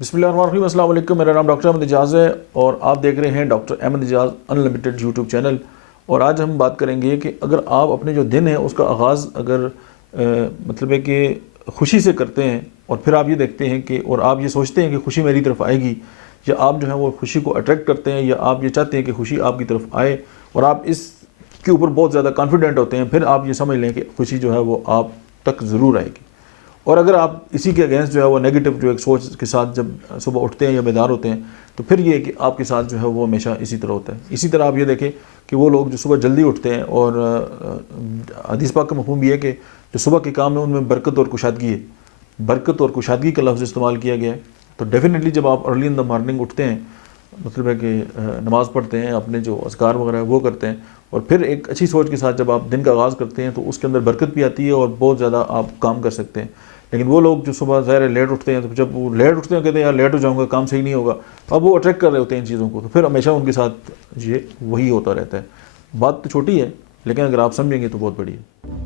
बिस्मिल्लाहिर्रहमानिर्रहीम, अस्सलाम वालेकुम। मेरा नाम डॉक्टर अहमद एजाज़ है और आप देख रहे हैं डॉक्टर अहमद एजाज़ अनलिमिटेड यूट्यूब चैनल। और आज हम बात करेंगे कि अगर आप अपने जो दिन है उसका आगाज़ अगर मतलब है कि खुशी से करते हैं और फिर आप ये देखते हैं कि और आप ये सोचते हैं कि खुशी मेरी तरफ आएगी, या आप जो है वो खुशी को अट्रैक्ट करते हैं, या आप ये चाहते हैं कि खुशी आपकी तरफ आए और आप इसके ऊपर बहुत ज़्यादा कॉन्फिडेंट होते हैं, फिर आप ये समझ लें कि खुशी जो है वो आप तक ज़रूर आएगी। और अगर आप इसी के अगेंस्ट जो है वो नेगेटिव जो एक सोच के साथ जब सुबह उठते हैं या बेदार होते हैं, तो फिर ये कि आपके साथ जो है वो हमेशा इसी तरह होता है। इसी तरह आप ये देखें कि वो लोग जो सुबह जल्दी उठते हैं, और हदीस पाक का मफ़हूम भी है कि जो सुबह के काम है उनमें बरकत और कुशादगी है, बरकत और कुशादगी का लफ्ज़ इस्तेमाल किया गया है। तो डेफिनेटली जब आप अर्ली इन द मॉर्निंग उठते हैं, मतलब है कि नमाज़ पढ़ते हैं, अपने जो अज़कार वगैरह वो करते हैं, और फिर एक अच्छी सोच के साथ जब आप दिन का आगाज़ करते हैं तो उसके अंदर बरकत भी आती है और बहुत ज़्यादा आप काम कर सकते हैं। लेकिन वो लोग जो सुबह ज़ाहिर है लेट उठते हैं, तो जब वो लेट उठते हैं कहते हैं यार लेट हो जाऊंगा, काम सही नहीं होगा, अब वो अट्रैक्ट कर रहे होते हैं इन चीज़ों को, तो फिर हमेशा उनके साथ ये वही होता रहता है। बात तो छोटी है लेकिन अगर आप समझेंगे तो बहुत बड़ी है।